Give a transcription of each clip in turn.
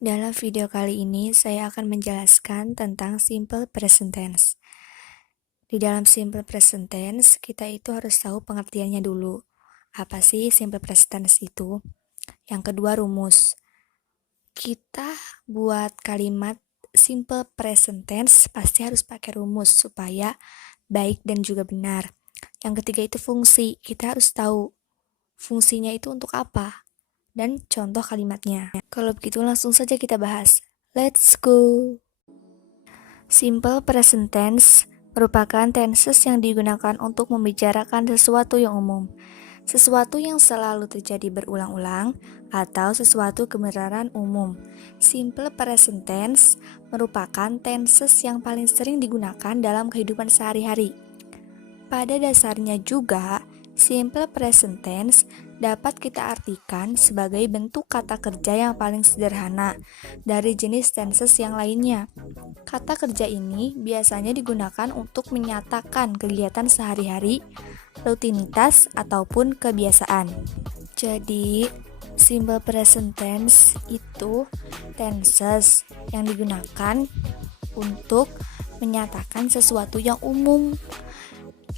Dalam video kali ini, saya akan menjelaskan tentang simple present tense. Di dalam simple present tense, kita itu harus tahu pengertiannya dulu. Apa sih simple present tense itu? Yang kedua, rumus. Kita buat kalimat simple present tense pasti harus pakai rumus supaya baik dan juga benar. Yang ketiga itu fungsi. Kita harus tahu fungsinya itu untuk apa dan contoh kalimatnya. Kalau begitu langsung saja kita bahas. Let's go! Simple present tense merupakan tenses yang digunakan untuk membicarakan sesuatu yang umum, sesuatu yang selalu terjadi berulang-ulang, atau sesuatu kebenaran umum. Simple present tense merupakan tenses yang paling sering digunakan dalam kehidupan sehari-hari. Pada dasarnya juga, simple present tense dapat kita artikan sebagai bentuk kata kerja yang paling sederhana dari jenis tenses yang lainnya. Kata kerja ini biasanya digunakan untuk menyatakan kegiatan sehari-hari, rutinitas, ataupun kebiasaan. Jadi, simple present tense itu tenses yang digunakan untuk menyatakan sesuatu yang umum,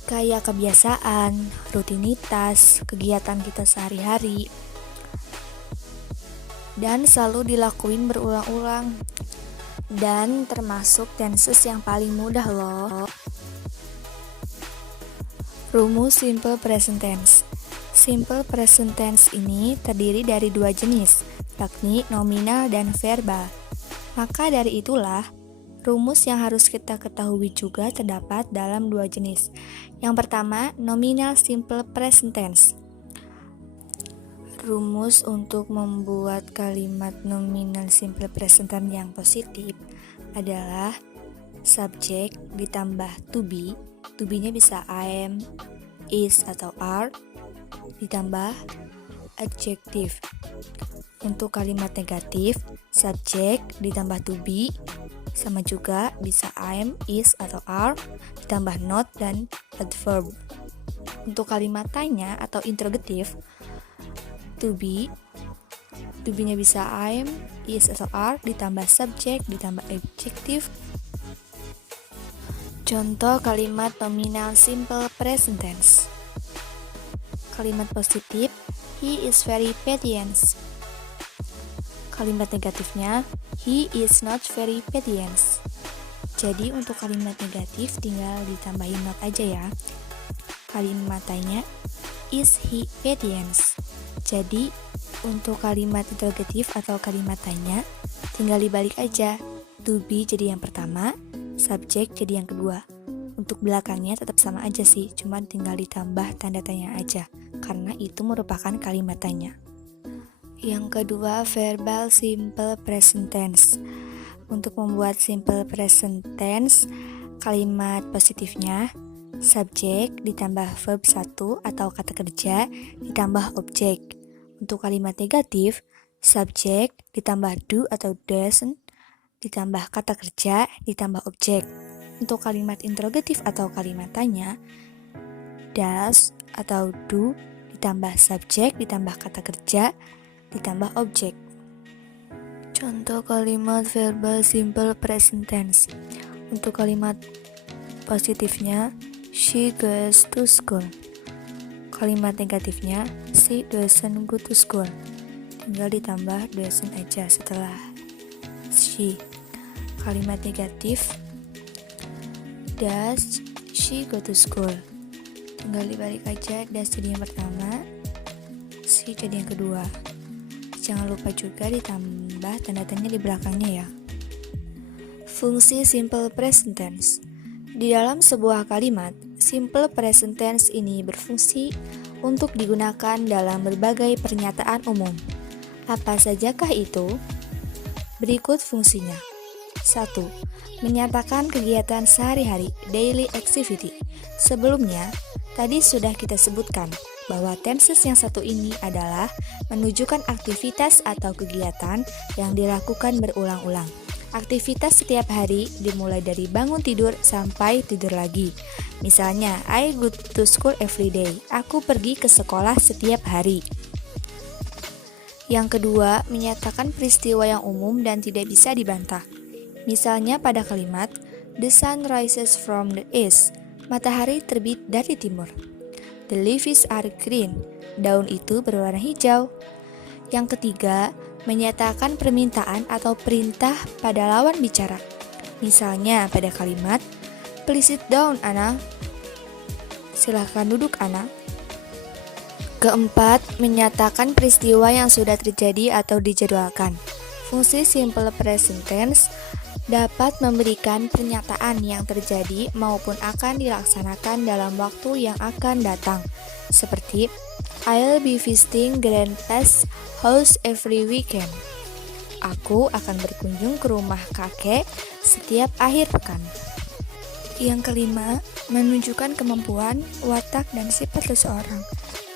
kayak kebiasaan, rutinitas, kegiatan kita sehari-hari, dan selalu dilakuin berulang-ulang. Dan termasuk tenses yang paling mudah loh. Rumus simple present tense. Simple present tense ini terdiri dari dua jenis, yakni nominal dan verbal. Maka dari itulah, rumus yang harus kita ketahui juga terdapat dalam dua jenis. Yang pertama, nominal simple present tense. Rumus untuk membuat kalimat nominal simple present tense yang positif adalah subjek ditambah to be. To be-nya bisa am, is, atau are, ditambah adjective. Untuk kalimat negatif, subjek ditambah to be, sama juga bisa am, is, atau are, ditambah not dan adverb. Untuk kalimat tanya atau interrogatif, to be-nya bisa am, is, atau are, ditambah subjek, ditambah adjective. Contoh kalimat nominal simple present tense. Kalimat positif, he is very patient. Kalimat negatifnya, he is not very patient. Jadi untuk kalimat negatif tinggal ditambahin not aja ya. Kalimat tanya, is he patient? Jadi untuk kalimat interrogatif atau kalimat tanya tinggal dibalik aja. To be jadi yang pertama, subjek jadi yang kedua. Untuk belakangnya tetap sama aja sih, cuma tinggal ditambah tanda tanya aja, karena itu merupakan kalimat tanya. Yang kedua, verbal simple present tense. Untuk membuat simple present tense, kalimat positifnya subjek ditambah verb 1 atau kata kerja ditambah objek. Untuk kalimat negatif, subjek ditambah do atau doesn't ditambah kata kerja ditambah objek. Untuk kalimat interrogatif atau kalimat tanya, does atau do ditambah subjek ditambah kata kerja ditambah objek. Contoh kalimat verbal simple present tense. Untuk kalimat positifnya, she goes to school. Kalimat negatifnya, she doesn't go to school. Tinggal ditambah doesn't aja setelah she. Kalimat negatif, does she go to school? Tinggal dibalik aja, does jadi yang pertama, she jadi yang kedua. Jangan lupa juga ditambah tanda tanya di belakangnya ya. Fungsi simple present tense. Di dalam sebuah kalimat, simple present tense ini berfungsi untuk digunakan dalam berbagai pernyataan umum. Apa sajakah itu? Berikut fungsinya. 1. Menyatakan kegiatan sehari-hari, daily activity. Sebelumnya, tadi sudah kita sebutkan bahwa tenses yang satu ini adalah menunjukkan aktivitas atau kegiatan yang dilakukan berulang-ulang. Aktivitas setiap hari dimulai dari bangun tidur sampai tidur lagi. Misalnya, I go to school every day. Aku pergi ke sekolah setiap hari. Yang kedua, menyatakan peristiwa yang umum dan tidak bisa dibantah. Misalnya pada kalimat, The sun rises from the east. Matahari terbit dari timur. The leaves are green. Daun itu berwarna hijau. Yang ketiga, menyatakan permintaan atau perintah pada lawan bicara. Misalnya pada kalimat, Please sit down, Anna. Silahkan duduk, Anna. Keempat, menyatakan peristiwa yang sudah terjadi atau dijadwalkan. Fungsi simple present tense dapat memberikan pernyataan yang terjadi maupun akan dilaksanakan dalam waktu yang akan datang. Seperti, I'll be visiting grandpa's house every weekend. Aku akan berkunjung ke rumah kakek setiap akhir pekan. Yang kelima, menunjukkan kemampuan, watak, dan sifat seseorang.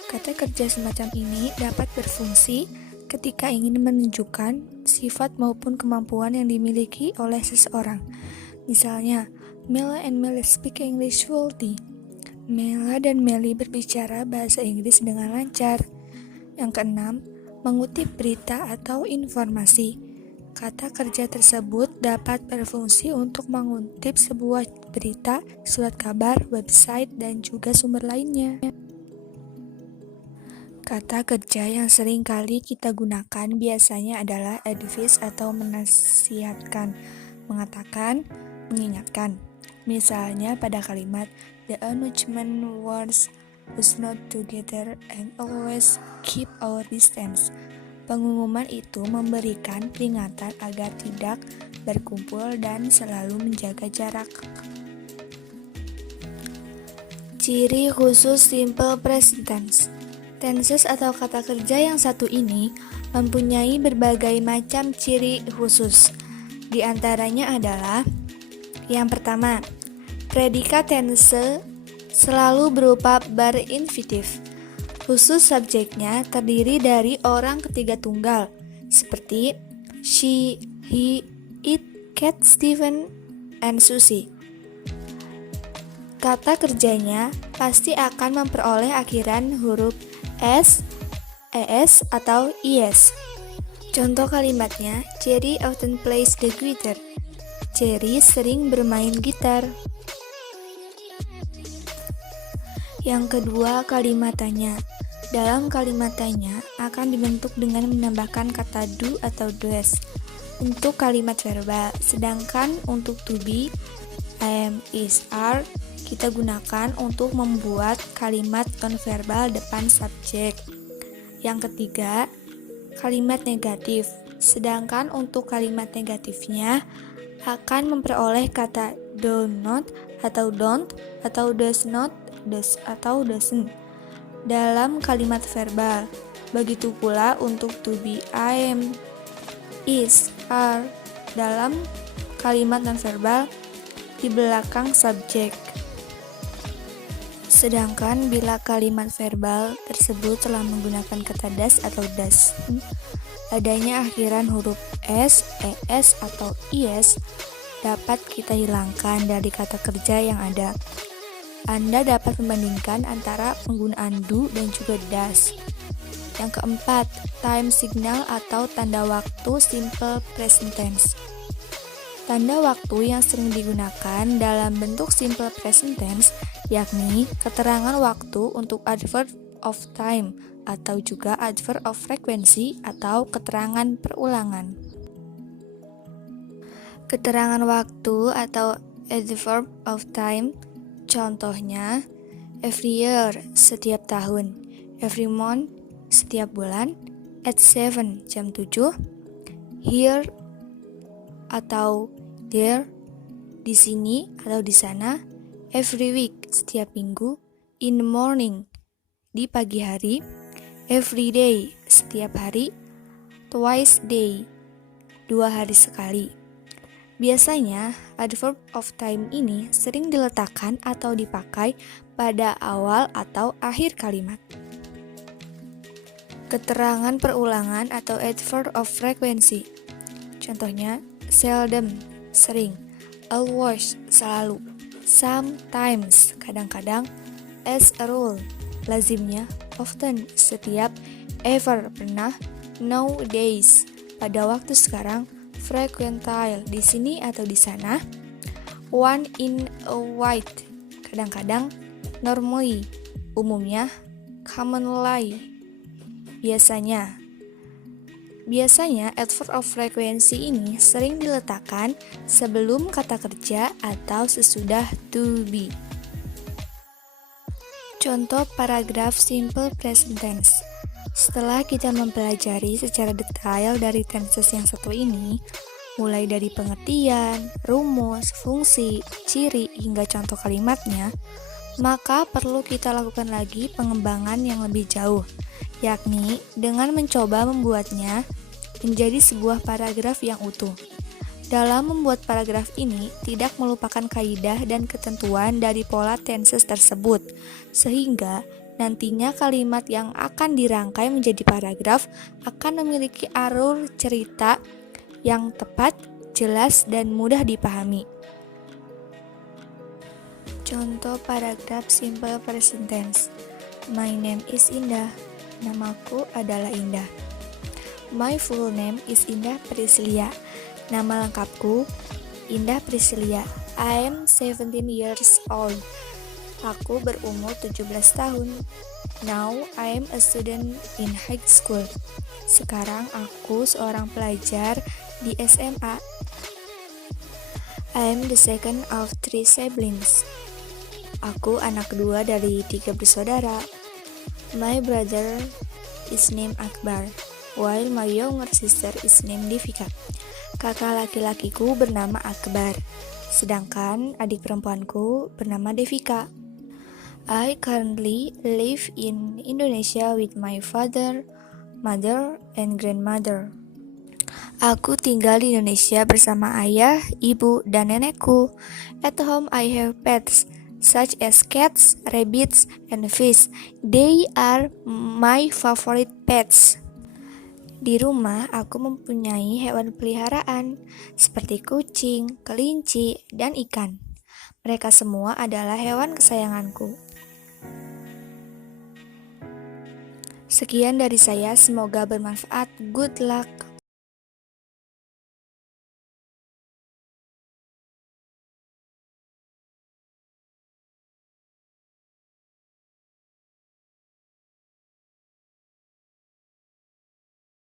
Kata kerja semacam ini dapat berfungsi ketika ingin menunjukkan sifat maupun kemampuan yang dimiliki oleh seseorang. Misalnya, Mela and Melly speak English fluently. Mela dan Melly berbicara bahasa Inggris dengan lancar. Yang keenam, mengutip berita atau informasi. Kata kerja tersebut dapat berfungsi untuk mengutip sebuah berita, surat kabar, website, dan juga sumber lainnya. Kata kerja yang sering kali kita gunakan biasanya adalah advise atau menasihatkan, mengatakan, mengingatkan. Misalnya pada kalimat, The announcement was not together and always keep our distance. Pengumuman itu memberikan peringatan agar tidak berkumpul dan selalu menjaga jarak. Ciri khusus simple present tense. Tenses atau kata kerja yang satu ini mempunyai berbagai macam ciri khusus. Di antaranya adalah yang pertama, predikat tense selalu berupa bar infinitif. Khusus subjeknya terdiri dari orang ketiga tunggal, seperti she, he, it, Cat, Stephen, and Susie. Kata kerjanya pasti akan memperoleh akhiran huruf S, ES, atau IS. Contoh kalimatnya, Jerry often plays the guitar. Jerry sering bermain gitar. Yang kedua, kalimat tanya. Dalam kalimat tanya akan dibentuk dengan menambahkan kata do atau does untuk kalimat verbal, sedangkan untuk to be, am, is, are kita gunakan untuk membuat kalimat nonverbal depan subjek. Yang ketiga, kalimat negatif. Sedangkan untuk kalimat negatifnya akan memperoleh kata do not atau don't atau does not, does atau doesn't dalam kalimat verbal. Begitu pula untuk to be, am, is, are dalam kalimat nonverbal di belakang subjek. Sedangkan bila kalimat verbal tersebut telah menggunakan kata das atau das, adanya akhiran huruf s, es, atau is dapat kita hilangkan dari kata kerja yang ada. Anda dapat membandingkan antara penggunaan do dan juga das. Yang keempat, time signal atau tanda waktu simple present tense. Tanda waktu yang sering digunakan dalam bentuk simple present tense yakni keterangan waktu untuk adverb of time atau juga adverb of frequency atau keterangan perulangan. Keterangan waktu atau adverb of time contohnya every year, setiap tahun, every month, setiap bulan, at 7, jam 7, here atau there, di sini atau di sana, every week, setiap minggu, in the morning, di pagi hari, every day, setiap hari, twice day, 2 hari sekali. Biasanya, adverb of time ini sering diletakkan atau dipakai pada awal atau akhir kalimat. Keterangan perulangan atau adverb of frequency. Contohnya, seldom, sering, always, selalu, sometimes, kadang-kadang, as a rule, lazimnya, often, setiap, ever, pernah, nowadays, pada waktu sekarang, frequentile, di sini atau di sana, one in a while, kadang-kadang, normally, umumnya, commonly, biasanya. Biasanya, adverb of frequency ini sering diletakkan sebelum kata kerja atau sesudah to be. Contoh paragraf simple present tense. Setelah kita mempelajari secara detail dari tenses yang satu ini, mulai dari pengertian, rumus, fungsi, ciri, hingga contoh kalimatnya, maka perlu kita lakukan lagi pengembangan yang lebih jauh, yakni dengan mencoba membuatnya menjadi sebuah paragraf yang utuh. Dalam membuat paragraf ini, tidak melupakan kaidah dan ketentuan dari pola tenses tersebut, sehingga nantinya kalimat yang akan dirangkai menjadi paragraf akan memiliki alur cerita yang tepat, jelas, dan mudah dipahami. Contoh paragraf simple present tense. My name is Indah. Namaku adalah Indah. My full name is Indah Priscilia. Nama lengkapku Indah Priscilia. I am 17 years old. Aku berumur 17 tahun. Now I am a student in high school. Sekarang aku seorang pelajar di SMA. I am the second of 3 siblings. Aku anak kedua dari 3 bersaudara. My brother is named Akbar, while my younger sister is named Devika. Kakak laki-lakiku bernama Akbar, sedangkan adik perempuanku bernama Devika. I currently live in Indonesia with my father, mother, and grandmother. Aku tinggal di Indonesia bersama ayah, ibu, dan nenekku. At home I have pets, such as cats, rabbits, and fish. They are my favorite pets. Di rumah, aku mempunyai hewan peliharaan, seperti kucing, kelinci, dan ikan. Mereka semua adalah hewan kesayanganku. Sekian dari saya, semoga bermanfaat. Good luck!